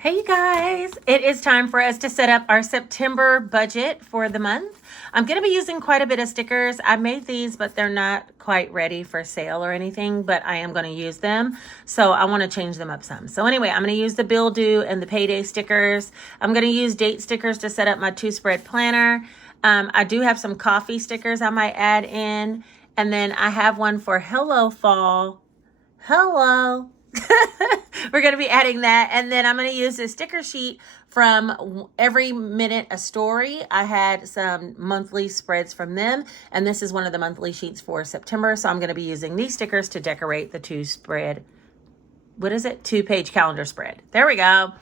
Hey you guys, it is time for us to set up our September budget for the month. I'm going to be using quite a bit of stickers. I made these, but they're not quite ready for sale or anything, but I am going to use them. So I want to change them up some. So anyway, I'm going to use the bill due and the payday stickers. I'm going to use date stickers to set up my 2-spread planner. I do have some coffee stickers I might add in. And then I have one for Hello Fall. Hello. We're going to be adding that. And then I'm going to use this sticker sheet from Every Minute a Story. I had some monthly spreads from them, and this is one of the monthly sheets for September. So I'm going to be using these stickers to decorate the 2-page calendar spread. There we go.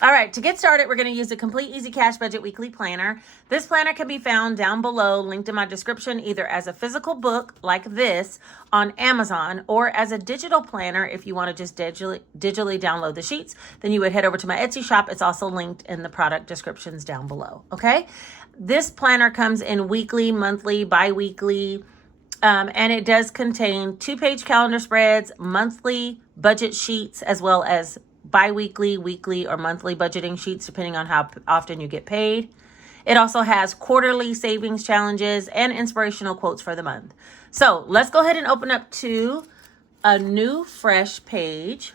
All right, to get started, we're going to use a complete easy cash budget weekly planner. This planner can be found down below, linked in my description, either as a physical book like this on Amazon or as a digital planner. If you want to just digitally download the sheets, then you would head over to my Etsy shop. It's also linked in the product descriptions down below. Okay, this planner comes in weekly, monthly, bi-weekly, and it does contain 2-page calendar spreads, monthly budget sheets, as well as bi-weekly, weekly, or monthly budgeting sheets, depending on how often you get paid. It also has quarterly savings challenges and inspirational quotes for the month. So let's go ahead and open up to a new, fresh page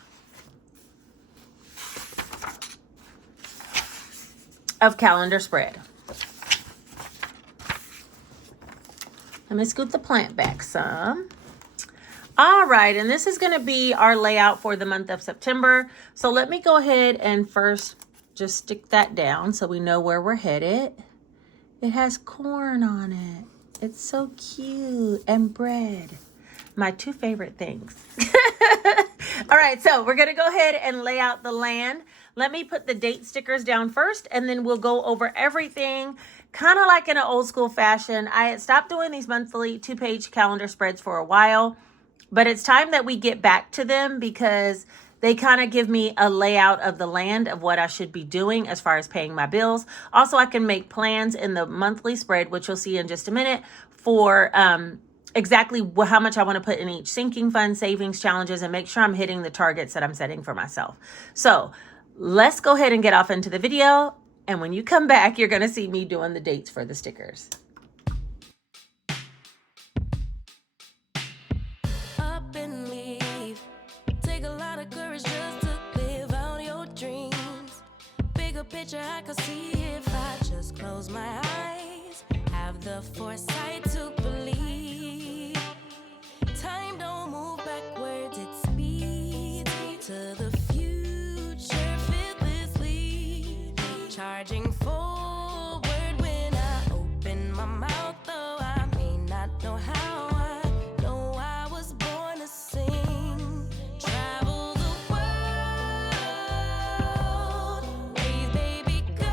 of calendar spread. Let me scoot the plant back some. All right, and this is going to be our layout for the month of September. So let me go ahead and first just stick that down so we know where we're headed. It has corn on it. It's so cute, and bread. My two favorite things. All right, so we're going to go ahead and lay out the land. Let me put the date stickers down first, and then we'll go over everything kind of like in an old school fashion. I had stopped doing these monthly 2-page calendar spreads for a while, but it's time that we get back to them because they kind of give me a layout of the land of what I should be doing as far as paying my bills. Also, I can make plans in the monthly spread, which you'll see in just a minute, for exactly how much I want to put in each sinking fund, savings challenges, and make sure I'm hitting the targets that I'm setting for myself. So let's go ahead and get off into the video. And when you come back, you're going to see me doing the dates for the stickers. Picture I could see if I just close my eyes, have the foresight to believe time don't move backwards, it speeds to the future fearlessly, charging forward when I open my mouth, though I may not know how. I know I was born to sing, travel the world, raise baby girls,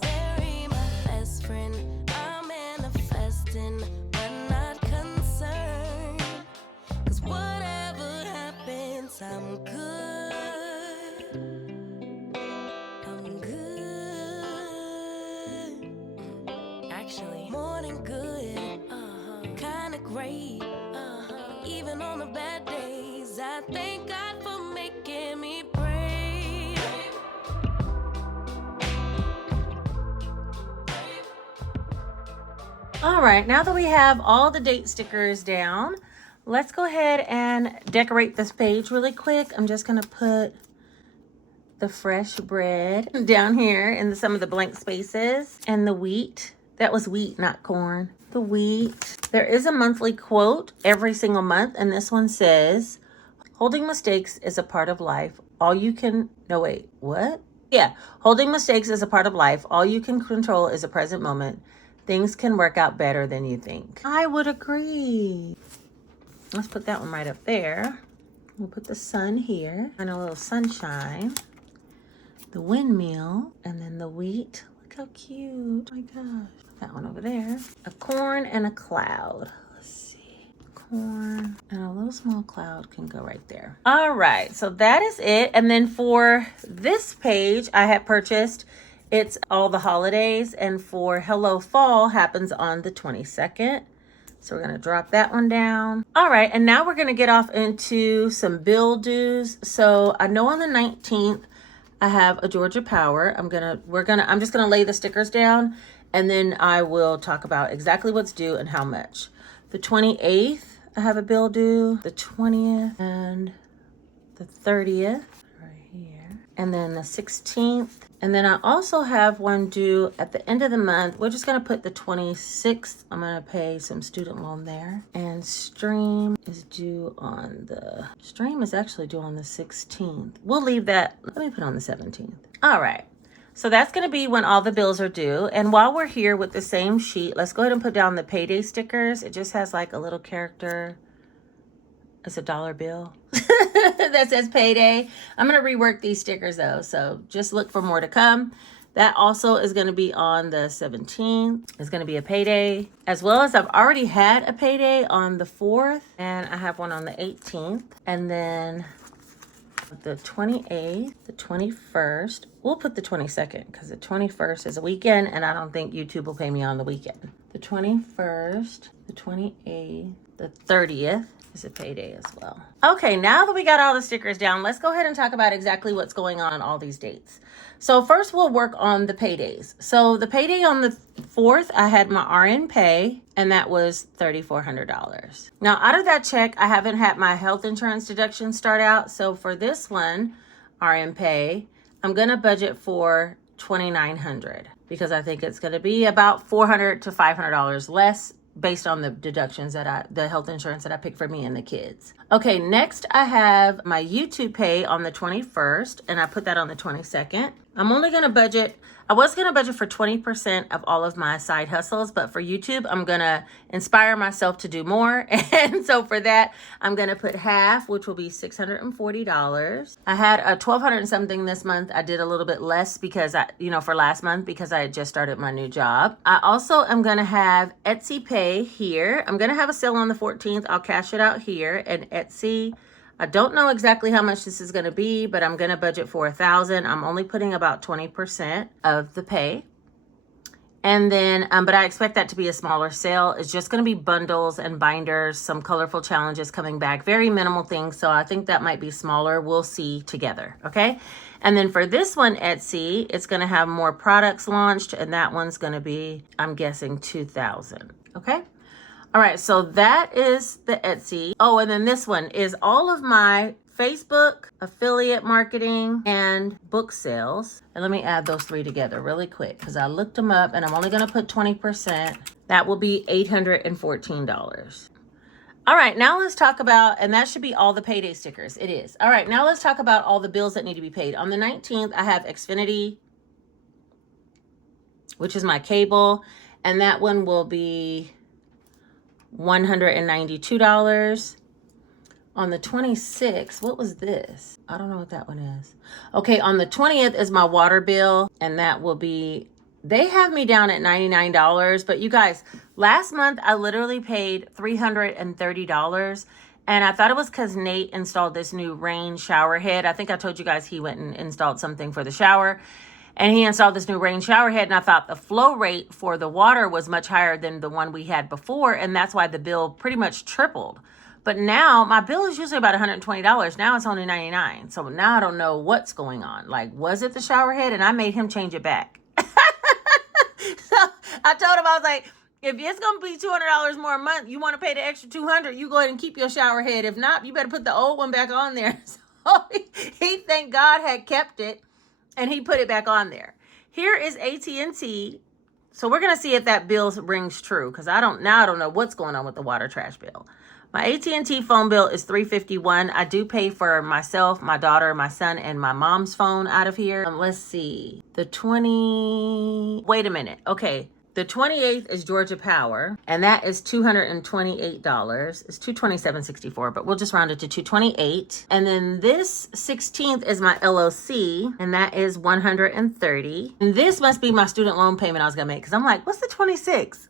bury my best friend. I'm manifesting, but not concerned, 'cause whatever happens, I'm good. I'm good. Actually, more than good. Kinda great. Even on the bad days, I thank God for making me brave. All right, now that we have all the date stickers down, let's go ahead and decorate this page really quick. I'm just going to put the fresh bread down here in some of the blank spaces, and the wheat. That was wheat, not corn. The wheat. There is a monthly quote every single month, and this one says, holding mistakes is a part of life. Holding mistakes is a part of life. All you can control is the present moment. Things can work out better than you think. I would agree. Let's put that one right up there. We'll put the sun here and a little sunshine. The windmill, and then the wheat. Look how cute. Oh my gosh. That one over there. A corn and a cloud. Let's see. Corn and a little small cloud can go right there. All right, so that is it. And then for this page, I had purchased, it's all the holidays, and for Hello Fall happens on the 22nd. So we're gonna drop that one down. All right, and now we're gonna get off into some bill dues. So I know on the 19th, I have a Georgia Power. I'm just gonna lay the stickers down, and then I will talk about exactly what's due and how much. The 28th, I have a bill due. The 20th and the 30th, right here. And then the 16th. And then I also have one due at the end of the month. We're just gonna put the 26th. I'm gonna pay some student loan there. And Stream is actually due on the 16th. We'll leave that, let me put on the 17th. All right, so that's gonna be when all the bills are due. And while we're here with the same sheet, let's go ahead and put down the payday stickers. It just has like a little character. It's a dollar bill that says payday. I'm going to rework these stickers though, so just look for more to come. That also is going to be on the 17th. It's going to be a payday, as well as I've already had a payday on the 4th, and I have one on the 18th. And then the 28th, the 21st, we'll put the 22nd because the 21st is a weekend and I don't think YouTube will pay me on the weekend. The 21st, the 28th, the 30th, is a payday as well. Okay, now that we got all the stickers down, let's go ahead and talk about exactly what's going on all these dates. So first we'll work on the paydays. So the payday on the 4th, I had my RN pay, and that was $3,400. Now out of that check, I haven't had my health insurance deduction start out. So for this one, RN pay, I'm gonna budget for $2,900 because I think it's gonna be about $400 to $500 less based on the deductions the health insurance that I picked for me and the kids. Okay, next I have my YouTube pay on the 21st, and I put that on the 22nd. I was gonna budget for 20% of all of my side hustles, but for YouTube, I'm gonna inspire myself to do more. And so for that, I'm gonna put half, which will be $640. I had a $1,200 and something this month. I did a little bit less because for last month, because I had just started my new job. I also am gonna have Etsy pay here. I'm gonna have a sale on the 14th. I'll cash it out here, and Etsy, I don't know exactly how much this is going to be, but I'm going to budget for $1,000. I'm only putting about 20% of the pay. And then, but I expect that to be a smaller sale. It's just going to be bundles and binders, some colorful challenges coming back, very minimal things. So I think that might be smaller. We'll see together. Okay. And then for this one, Etsy, it's going to have more products launched, and that one's going to be, I'm guessing, $2,000. Okay. All right, so that is the Etsy. Oh, and then this one is all of my Facebook, affiliate marketing, and book sales. And let me add those three together really quick because I looked them up, and I'm only going to put 20%. That will be $814. All right, now let's talk about, and that should be all the payday stickers. It is. All right, now let's talk about all the bills that need to be paid. On the 19th, I have Xfinity, which is my cable, and that one will be $192. On the 26th, what was this? I don't know what that one is. Okay, on the 20th is my water bill, and that will be, they have me down at $99, but you guys, last month I literally paid $330, and I thought it was because Nate installed this new rain shower head. I think I told you guys he went and installed something for the shower. And he installed this new rain shower head, and I thought the flow rate for the water was much higher than the one we had before, and that's why the bill pretty much tripled. But now my bill is usually about $120. Now it's only $99. So now I don't know what's going on. Like, was it the shower head? And I made him change it back. So I told him, I was like, if it's going to be $200 more a month, you want to pay the extra $200, you go ahead and keep your shower head. If not, you better put the old one back on there. So he thank God had kept it, and he put it back on there. Here is AT&T. So we're going to see if that bill rings true, because I don't know what's going on with the water trash bill. My AT&T phone bill is $351. I do pay for myself, my daughter, my son, and my mom's phone out of here. Let's see. Wait a minute. Okay. The 28th is Georgia Power, and that is $228. It's $227.64, but we'll just round it to $228. And then this 16th is my LOC, and that is $130. And this must be my student loan payment I was gonna make, because I'm like, what's the 26th?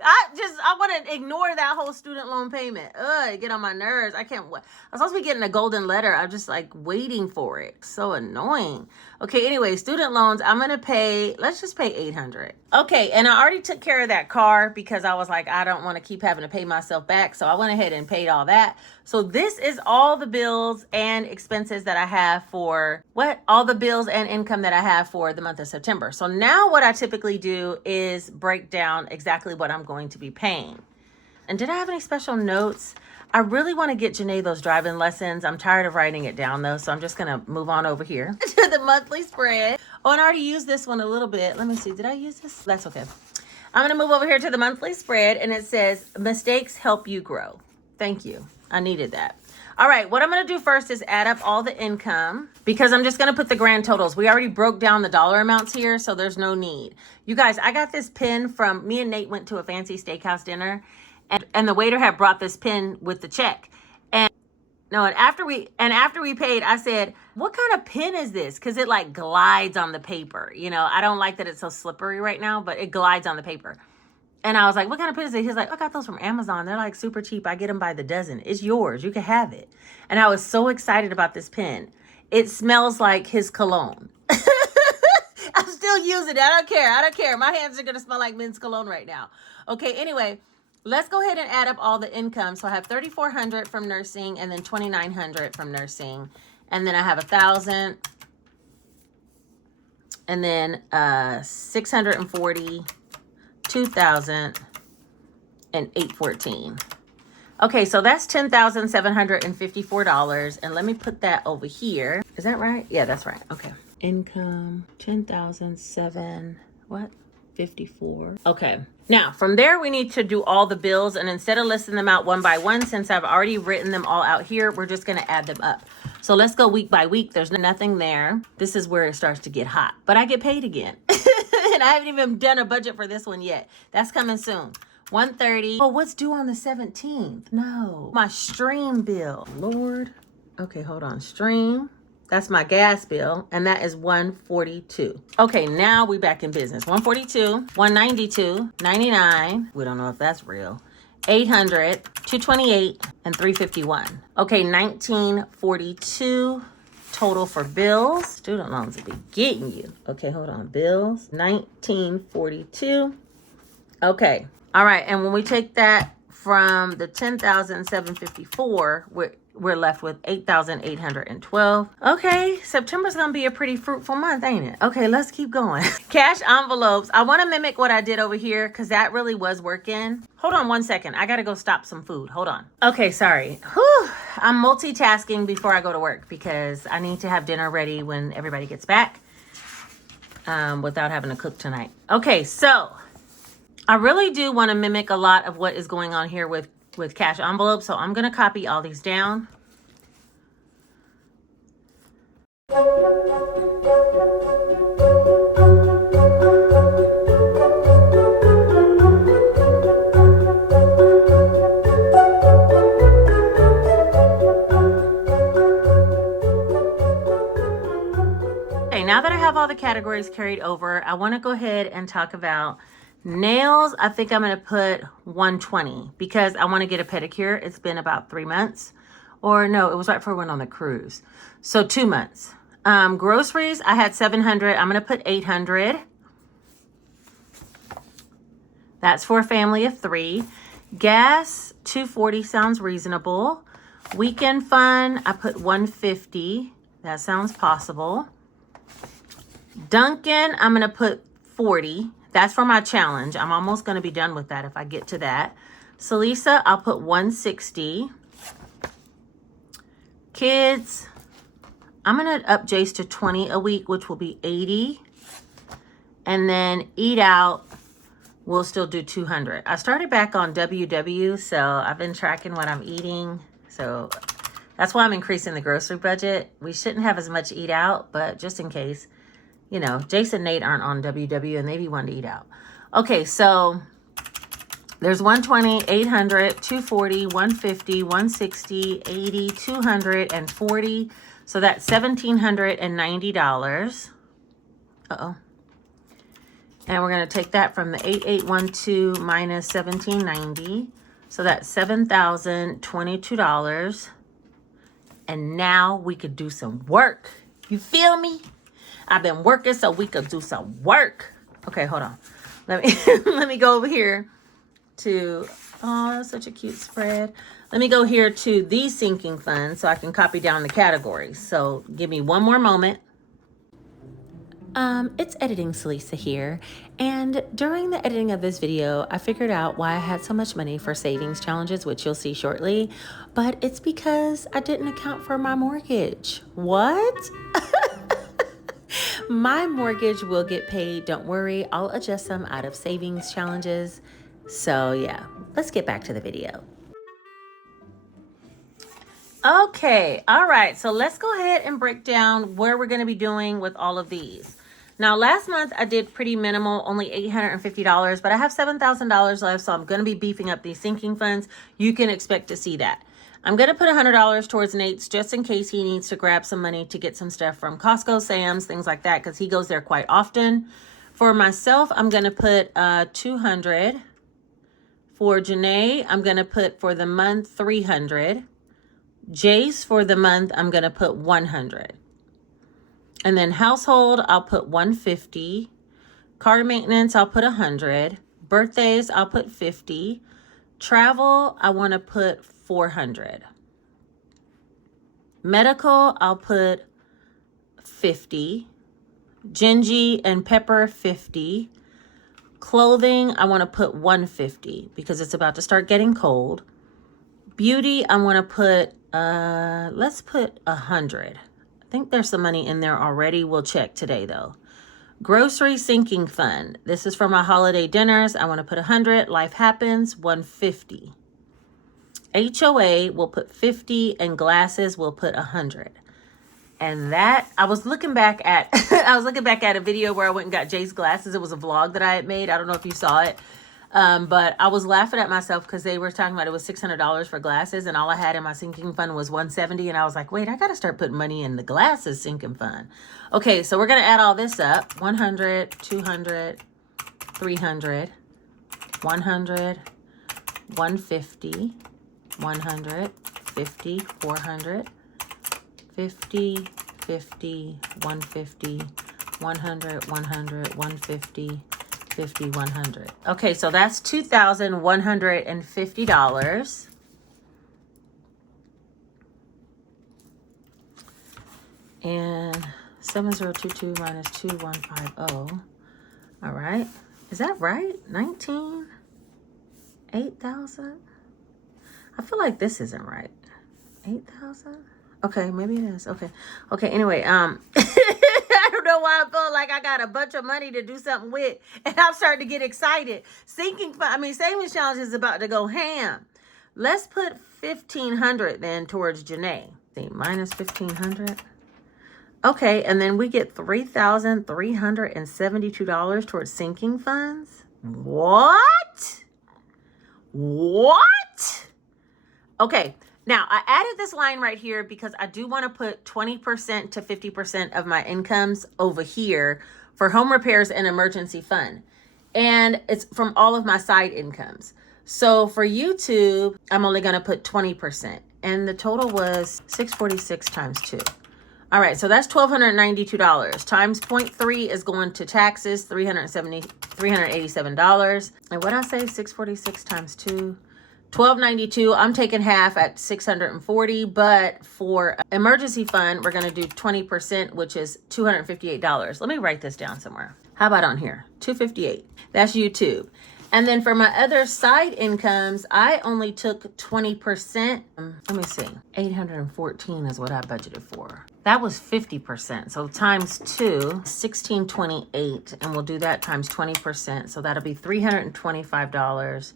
I want to ignore that whole student loan payment. It get on my nerves. I can't wait. I'm supposed to be getting a golden letter. I'm just like waiting for it. So annoying. Okay, anyway, student loans, I'm going to pay, let's just pay $800. Okay, and I already took care of that car because I was like, I don't want to keep having to pay myself back. So I went ahead and paid all that. So this is all the bills and expenses that I have for all the bills and income that I have for the month of September. So now what I typically do is break down exactly what I'm going to be paying. And did I have any special notes? I really want to get Janae those driving lessons. I'm tired of writing it down though, so I'm just going to move on over here to the monthly spread. Oh, and I already used this one a little bit. Let me see. Did I use this? That's okay. I'm going to move over here to the monthly spread, and it says, mistakes help you grow. Thank you. I needed that. All right, what I'm going to do first is add up all the income because I'm just going to put the grand totals. We already broke down the dollar amounts here, so there's no need. You guys, I got this pen from, me and Nate went to a fancy steakhouse dinner, and the waiter had brought this pen with the check. And after we paid, I said, what kind of pen is this? Because it like glides on the paper. You know, I don't like that it's so slippery right now, but it glides on the paper. And I was like, what kind of pen is it? He's like, I got those from Amazon. They're like super cheap. I get them by the dozen. It's yours. You can have it. And I was so excited about this pen. It smells like his cologne. I'm still using it. I don't care. I don't care. My hands are going to smell like men's cologne right now. Okay, anyway, let's go ahead and add up all the income. So I have $3,400 from nursing and then $2,900 from nursing. And then I have $1,000 and then 640, 2,000 and 814. Okay, so that's $10,754. And let me put that over here. Is that right? Yeah, that's right. Okay. Income 10,007. What? 54. Okay. Now, from there, we need to do all the bills. And instead of listing them out one by one, since I've already written them all out here, we're just going to add them up. So let's go week by week. There's nothing there. This is where it starts to get hot. But I get paid again. And I haven't even done a budget for this one yet. That's coming soon. 130. Oh, what's due on the 17th? No. My stream bill. Lord. Okay, hold on. Stream. That's my gas bill, and that is $142. Okay, now we back in business. $142, $192, $99. We don't know if that's real. $800, $228, and $351. Okay, $1942 total for bills. Student loans will be getting you. Okay, hold on. Bills, $1942. Okay, all right. And when we take that from the $10,754, we're left with $8,812. Okay, September's gonna be a pretty fruitful month, ain't it? Okay, let's keep going. Cash envelopes. I want to mimic what I did over here because that really was working. Hold on one second. I gotta go stop some food. Hold on. Okay, sorry. Whew. I'm multitasking before I go to work because I need to have dinner ready when everybody gets back without having to cook tonight. Okay, so I really do want to mimic a lot of what is going on here with cash envelopes. So I'm going to copy all these down. Okay, now that I have all the categories carried over, I want to go ahead and talk about nails. I think I'm going to put 120 because I want to get a pedicure. It's been about 3 months, or no, it was right before we went on the cruise. So 2 months. Groceries, I had 700. I'm going to put 800. That's for a family of 3. Gas, 240 sounds reasonable. Weekend fun, I put 150. That sounds possible. Dunkin', I'm going to put 40. That's for my challenge. I'm almost going to be done with that if I get to that. Salisa, I'll put 160. Kids, I'm going to up Jace to 20 a week, which will be 80. And then eat out, we'll still do 200. I started back on WW, so I've been tracking what I'm eating. So that's why I'm increasing the grocery budget. We shouldn't have as much eat out, but just in case. You know, Jason and Nate aren't on WW and they be wanting to eat out. Okay, so there's 120, 800, 240, 150, 160, 80, 240. So that's $1,790. Uh-oh. And we're going to take that from the 8812 minus 1790. So that's $7,022. And now we could do some work. You feel me? I've been working so we could do some work. Okay, hold on. Let me let me go over here to, oh, that's such a cute spread. Let me go here to the sinking fund so I can copy down the categories. So give me one more moment. It's editing Celisa here, and during the editing of this video, I figured out why I had so much money for savings challenges, which you'll see shortly, but it's because I didn't account for my mortgage. What? My mortgage will get paid, don't worry, I'll adjust them out of savings challenges. So yeah, let's get back to the video. Okay, all right, so let's go ahead and break down where we're gonna be doing with all of these. Now, last month I did pretty minimal, only $850, but I have $7,000 left, so I'm going to be beefing up these sinking funds. You can expect to see that. I'm going to put $100 towards Nate's just in case he needs to grab some money to get some stuff from Costco, Sam's, things like that, because he goes there quite often. For myself, I'm going to put $200. For Janae, I'm going to put for the month $300. Jace, for the month, I'm going to put $100. And then household, I'll put $150. Car maintenance, I'll put $100. Birthdays, I'll put $50. Travel, I want to put $400. Medical, I'll put $50. Gingy and Pepper, $50. Clothing, I want to put $150 because it's about to start getting cold. Beauty, I want to put, let's put $100. I think there's some money in there already. We'll check today though. Grocery sinking fund. This is for my holiday dinners. I want to put $100. Life happens, $150. HOA, we'll put $50, and glasses, we'll put $100. And that, I was looking back at a video where I went and got Jay's glasses. It was a vlog that I had made. I don't know if you saw it. But I was laughing at myself because they were talking about it was $600 for glasses, and all I had in my sinking fund was $170. And I was like, wait, I got to start putting money in the glasses sinking fund. Okay, so we're going to add all this up. 100, 200, 300, 100, 150, 100, 50, 400, 50, 50, 150, 100, 100, 150, 50, 100. Okay, so that's $2,150. And 7022 minus 2150. All right. Is that right? 8,000? I feel like this isn't right. 8,000? Okay, maybe it is. Okay. Okay, anyway, I don't know why I feel like I got a bunch of money to do something with, and I'm starting to get excited. Savings challenge is about to go ham. Let's put $1,500 then towards Janae. See, minus $1,500. Okay, and then we get $3,372 towards sinking funds. What? What? Okay. Now, I added this line right here because I do want to put 20% to 50% of my incomes over here for home repairs and emergency fund. And it's from all of my side incomes. So for YouTube, I'm only going to put 20%. And the total was $646 times 2. All right, so that's $1,292. Times 0.3 is going to taxes, $387. And what I say, 646 times 2? $1,292. I'm taking half at $640, but for emergency fund, we're going to do 20%, which is $258. Let me write this down somewhere. How about on here? $258. That's YouTube. And then for my other side incomes, I only took 20%. Let me see. 814 is what I budgeted for. That was 50%. So times 2, 1628, and we'll do that times 20%. So that'll be $325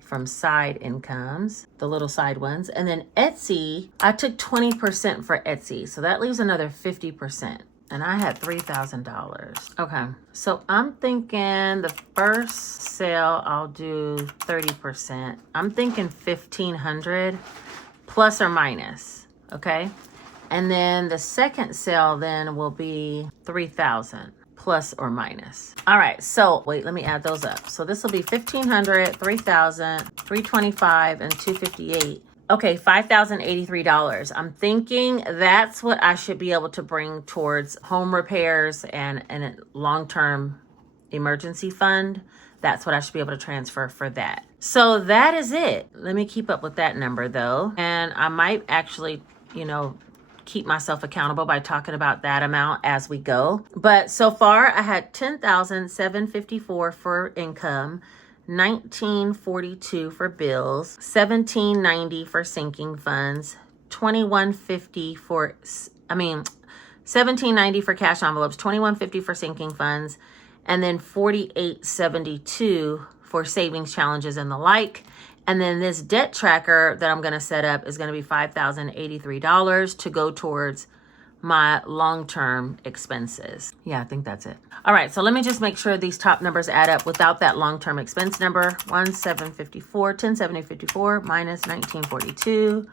from side incomes, the little side ones. And then Etsy, I took 20% for Etsy. So that leaves another 50%. And I had $3,000. Okay, so I'm thinking the first sale, I'll do 30%. I'm thinking $1,500 plus or minus, okay? And then the second sale then will be $3,000 plus or minus. All right, so wait, let me add those up. So this will be 1,500, 3,000, 325, and 258. Okay, $5,083. I'm thinking that's what I should be able to bring towards home repairs and a long-term emergency fund. That's what I should be able to transfer for that. So that is it. Let me keep up with that number though. And I might actually, keep myself accountable by talking about that amount as we go. But so far I had $10,754 for income, $1,942 for bills, $1,790 for sinking funds, $2,150 for, $1,790 for cash envelopes, $2,150 for sinking funds, and then $4,872 for savings challenges and the like. And then this debt tracker that I'm going to set up is going to be $5,083 to go towards my long-term expenses. Yeah, I think that's it. All right, so let me just make sure these top numbers add up without that long-term expense number. 1,754 minus 1,942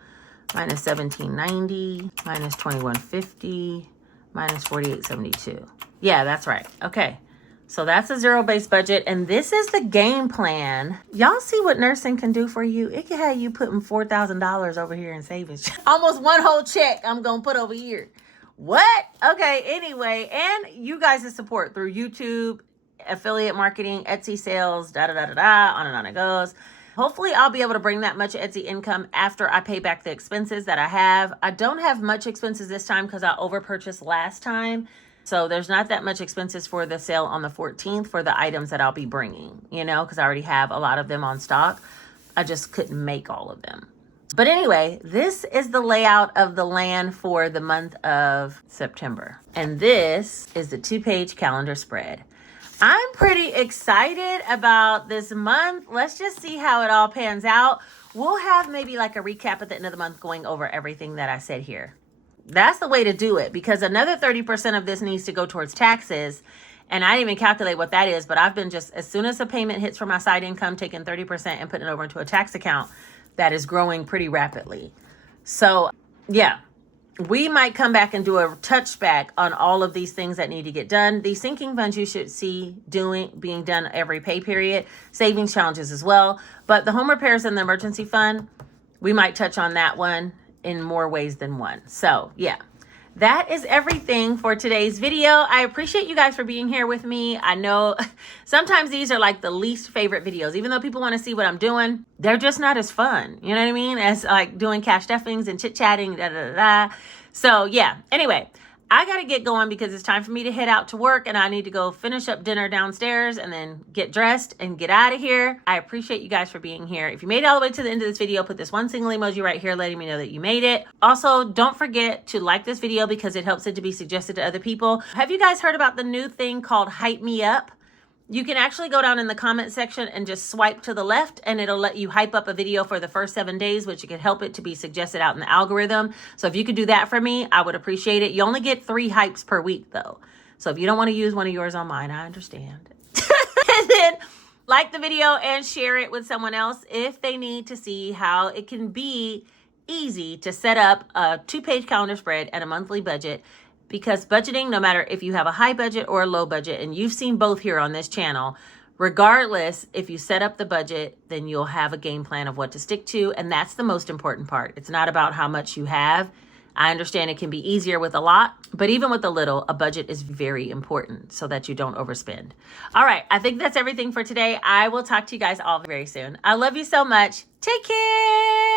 minus 1,790 minus 2,150 minus 4,872. Yeah, that's right. Okay. So that's a zero-based budget, and this is the game plan. Y'all see what nursing can do for you? It can have you putting $4,000 over here in savings. Almost one whole check I'm going to put over here. What? Okay, anyway, and you guys' support through YouTube, affiliate marketing, Etsy sales, da-da-da-da-da, on and on it goes. Hopefully, I'll be able to bring that much Etsy income after I pay back the expenses that I have. I don't have much expenses this time because I overpurchased last time. So there's not that much expenses for the sale on the 14th for the items that I'll be bringing, because I already have a lot of them on stock. I just couldn't make all of them. But anyway, this is the layout of the land for the month of September. And this is the 2-page calendar spread. I'm pretty excited about this month. Let's just see how it all pans out. We'll have maybe like a recap at the end of the month going over everything that I said here. That's the way to do it, because another 30% of this needs to go towards taxes. And I didn't even calculate what that is, but I've been just, as soon as a payment hits from my side income, taking 30% and putting it over into a tax account that is growing pretty rapidly. So yeah, we might come back and do a touchback on all of these things that need to get done. These sinking funds you should see being done every pay period, savings challenges as well. But the home repairs and the emergency fund, we might touch on that one in more ways than one. So yeah, that is everything for today's video. I appreciate you guys for being here with me. I know sometimes these are like the least favorite videos, even though people want to see what I'm doing, they're just not as fun, you know what I mean, as like doing cash stuffings and chit chatting, da da da da. So yeah, anyway, I got to get going because it's time for me to head out to work, and I need to go finish up dinner downstairs and then get dressed and get out of here. I appreciate you guys for being here. If you made it all the way to the end of this video, put this one single emoji right here letting me know that you made it. Also, don't forget to like this video because it helps it to be suggested to other people. Have you guys heard about the new thing called Hype Me Up? You can actually go down in the comment section and just swipe to the left, and it'll let you hype up a video for the first 7 days, which could help it to be suggested out in the algorithm. So if you could do that for me, I would appreciate it. You only get 3 hypes per week though. So if you don't want to use one of yours on mine, I understand. And then like the video and share it with someone else if they need to see how it can be easy to set up a 2-page calendar spread and a monthly budget. Because budgeting, no matter if you have a high budget or a low budget, and you've seen both here on this channel, regardless, if you set up the budget, then you'll have a game plan of what to stick to. And that's the most important part. It's not about how much you have. I understand it can be easier with a lot, but even with a little, a budget is very important so that you don't overspend. All right, I think that's everything for today. I will talk to you guys all very soon. I love you so much. Take care.